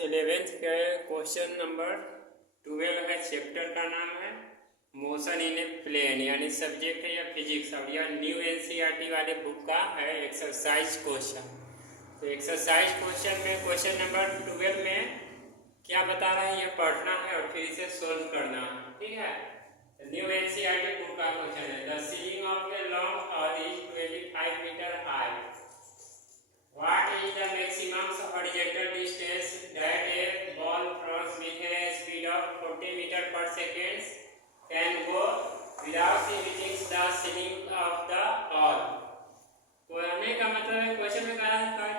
11th के question number 12 है। Chapter का नाम है मोशन इन ए प्लेन, यानी सब्जेक्ट है या फिजिक्स, और यह न्यू एनसीईआरटी वाले बुक का है एक्सरसाइज क्वेश्चन। तो एक्सरसाइज क्वेश्चन में क्वेश्चन नंबर 12 में क्या बता रहा है यह पढ़ना है और फिर इसे सोल्व करना है, ठीक है। न्यू एनसीईआरटी बुक का क्वेश्चन है, the ceiling of a long hall is 25 metre high. What is the maximum horizontal distance that a ball throws with a speed of 40 meter per second can go without reaching the ceiling of the hall? कहने का मतलब है question में क्या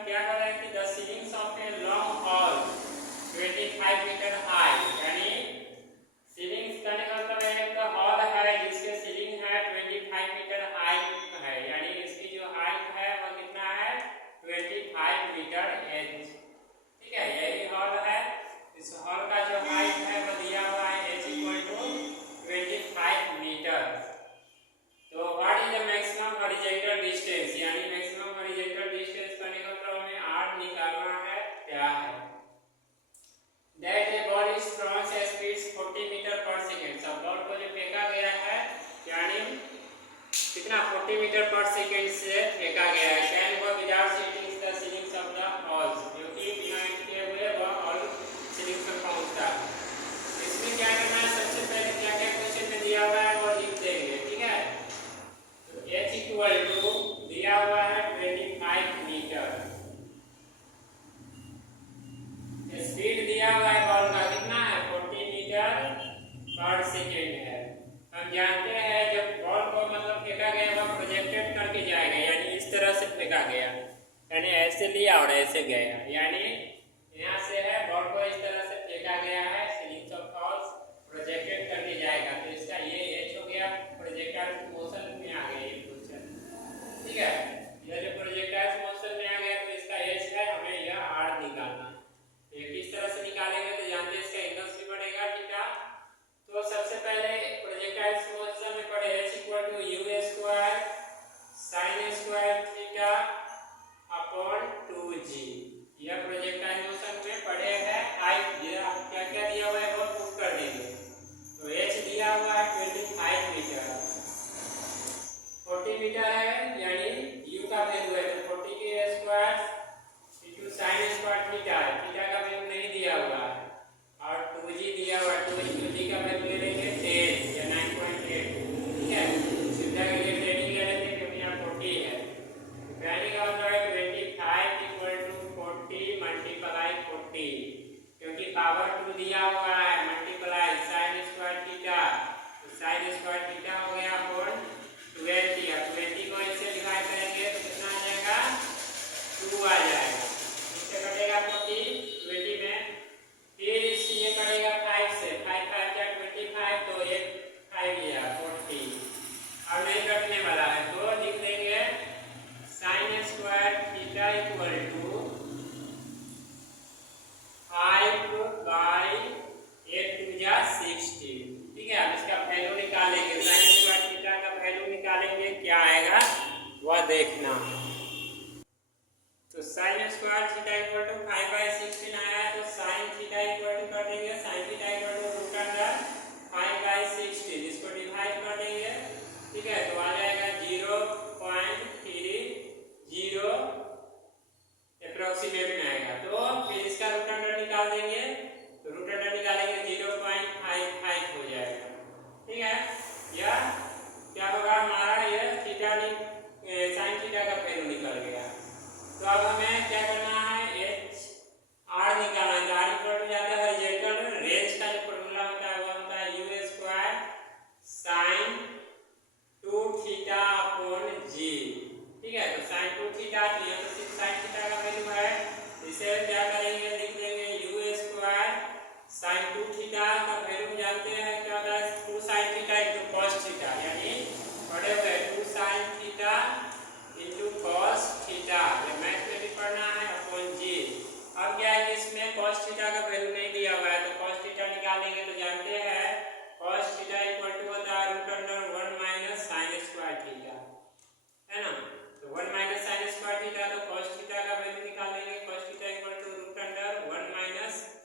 कह रहा है कि the ceilings of a long hall 25 metre high, यानी सीलिंग्स कहने का मतलब है एक हॉल है जिसके सीलिंग है 25 मीटर हाई है, यानी इसकी जो हाइट है वो कितना है 25 मीटर एच, ठीक है। यही हॉल है, इस हॉल का जो हाइट है वो दिया हुआ है h = 25 मीटर। तो what is the maximum horizontal distance, यानी मैक्सिमम हॉरिजॉन्टल डिस्टेंस करने का मतलब हमें r निकालना है, क्या है। That a ball is thrown at speed 40 metre per second. सब बॉल को जो फेंका गया है यानी कितना 40 मीटर पर सेकंड से फेंका गया है। Can go without hitting the ceilings of the halls, जो कि बिना हिट किए हुए वह हॉल सीलिंग पर पहुंचता है। इसमें क्या करना है, सबसे पहले क्या क्या क्वेश्चन में दिया हुआ है वो लिख देंगे, ठीक है। तो h = दिया हुआ है 25 मीटर, स्पीड दिया हुआ है बॉल का कितना है 40 मीटर पर सेकंड है। हम जानते हैं जब बॉल को मतलब फेंका गया वह प्रोजेक्टेड करके जाएगा, यानी इस तरह से फेंका गया, यानी ऐसे लिया और ऐसे गया, यानी यहाँ से है बॉल को इस तरह से फेंका गया है, सीलिंग्स ऑफ हॉल्स प्रोजेक्टेड करके जाएगा। तो इसका ये h हो गया, प्रोजेक्टाइल मोशन में आ गया ये क्वेश्चन, ठीक है। यह जो प्रोजेक्टाइल मोशन में आ गया तो इसका h है, हमें यह r निकालना है। ये किस तरह से निकालेंगे तो जानते हैं, इसका इनवर्स भी बढ़ेगा थीटा। तो सबसे पहले प्रोजेक्टाइल मोशन में पढ़े h = u² sin² theta upon 2g। यह प्रोजेक्टाइल मोशन में पढ़े हैं। हाइट क्या क्या दिया हुआ है वो प्रूव कर देंगे। तो h दिया हुआ है 25 मीटर, 40 मीटर है, यानी u का वैल्यू है तो 40 के स्क्वायर * sin² थीटा है, थीटा का वैल्यू नहीं दिया हुआ है, और 2g दिया हुआ है, 2g का वैल्यू ले लेंगे 10 या 9.8, ठीक है। सुविधा के लिए 10 ले लेते हैं क्योंकि यहाँ 40 है। कहने का मतलब है 25 = 40 × 40, क्योंकि पावर 2 दिया हुआ है, मल्टीप्लाई sin² थीटा, तो sin² थीटा हो गया अपॉन 20, अब 20 को इससे डिवाइड करेंगे तो कितना आ जाएगा 2 आ जाएगा, इससे कटेगा 40 20 में, फिर इससे ये कटेगा 5 से, 5 5 × 25, तो ये 5 गया 40, अब नहीं कटने वाला है तो लिख देंगे sin² थीटा = 5/8 = 60, ठीक है। अब इसका वैल्यू निकालेंगे, sin² थीटा का वैल्यू निकालेंगे, क्या आएगा वह देखना। तो sin² थीटा = 5/16 आया, तो sin थीटा कर देंगे sin थीटा √5/16, इसको डिवाइड कर देंगे, ठीक है। तो आ जाएगा 0.30 अप्रोक्सीमेट में आएगा। तो फिर इसका रूट अंडर निकाल देंगे, तो रूट अंडर निकालेंगे 0.55 हो जाएगा, ठीक है। यह क्या होगा हमारा, यह थीटा sin थीटा का वैल्यू निकल गया। तो अब हमें क्या करना है, r निकालना है। r इक्वल टू जाता है हॉरिजॉन्टल रेंज का जो फार्मूला होता है वो होता है u² sin 2 theta upon g, ठीक है। तो sin 2 थीटा, तो ये तो sin थीटा का वैल्यू है, इसे क्या करेंगे लिख देंगे u² sin 2 थीटा का वैल्यू जानते हैं क्या होता है 2 sin थीटा * cos थीटा, यानी पढ़े हुए 2 sin थीटा * cos थीटा, ये मैथ में भी पढ़ना है, अपॉन g। अब क्या है कि इसमें cos थीटा का वैल्यू नहीं दिया हुआ है, तो cos थीटा निकालेंगे तो जानते हैं cos थीटा = होता है √1 - sin² थीटा, है ना। तो 1 - sin² थीटा, तो cos थीटा का वैल्यू निकालेंगे, cos थीटा = √1 -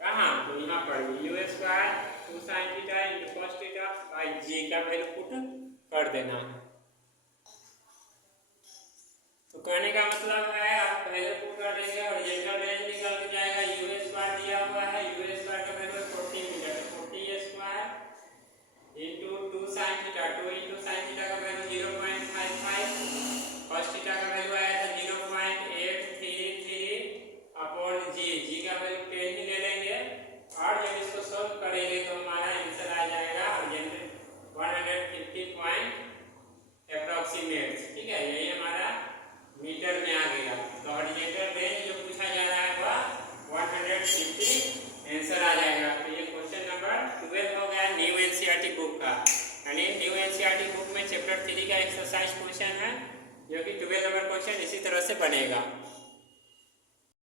कहाँ, तो यहाँ पर U square 2 sine theta into cos theta by G का वैल्यू पुट कर देना। तो कहने का मतलब है आप वैल्यू पुट कर देंगे और जनरल रेंज निकल के जाएगा। यू स्क्वायर दिया हुआ है, यू स्क्वायर का value 40 metre, 40 square into 2 sine theta, 2 into sine theta का वैल्यू 0.55, कॉस थीटा का वैल्यू आया था 0.833 अपॉन जी का वैल्यू 10 ही ले लेंगे और जब इसको सॉल्व करेंगे तो हमारा आंसर आ जाएगा 150 पॉइंट अप्रॉक्सीमेट। ठीक है, यही हमारा मीटर में आ गया। तो हॉरिजॉन्टल रेंज जो पूछा जा रहा है वह 150 आंसर आ जाएगा। तो ये क्वेश्चन नंबर 12 हो गया न्यू एनसीईआरटी बुक का। यानी न्यू एनसीईआरटी बुक में चैप्टर 3 का एक्सरसाइज क्वेश्चन है जो कि 12 नंबर क्वेश्चन इसी तरह से बनेगा।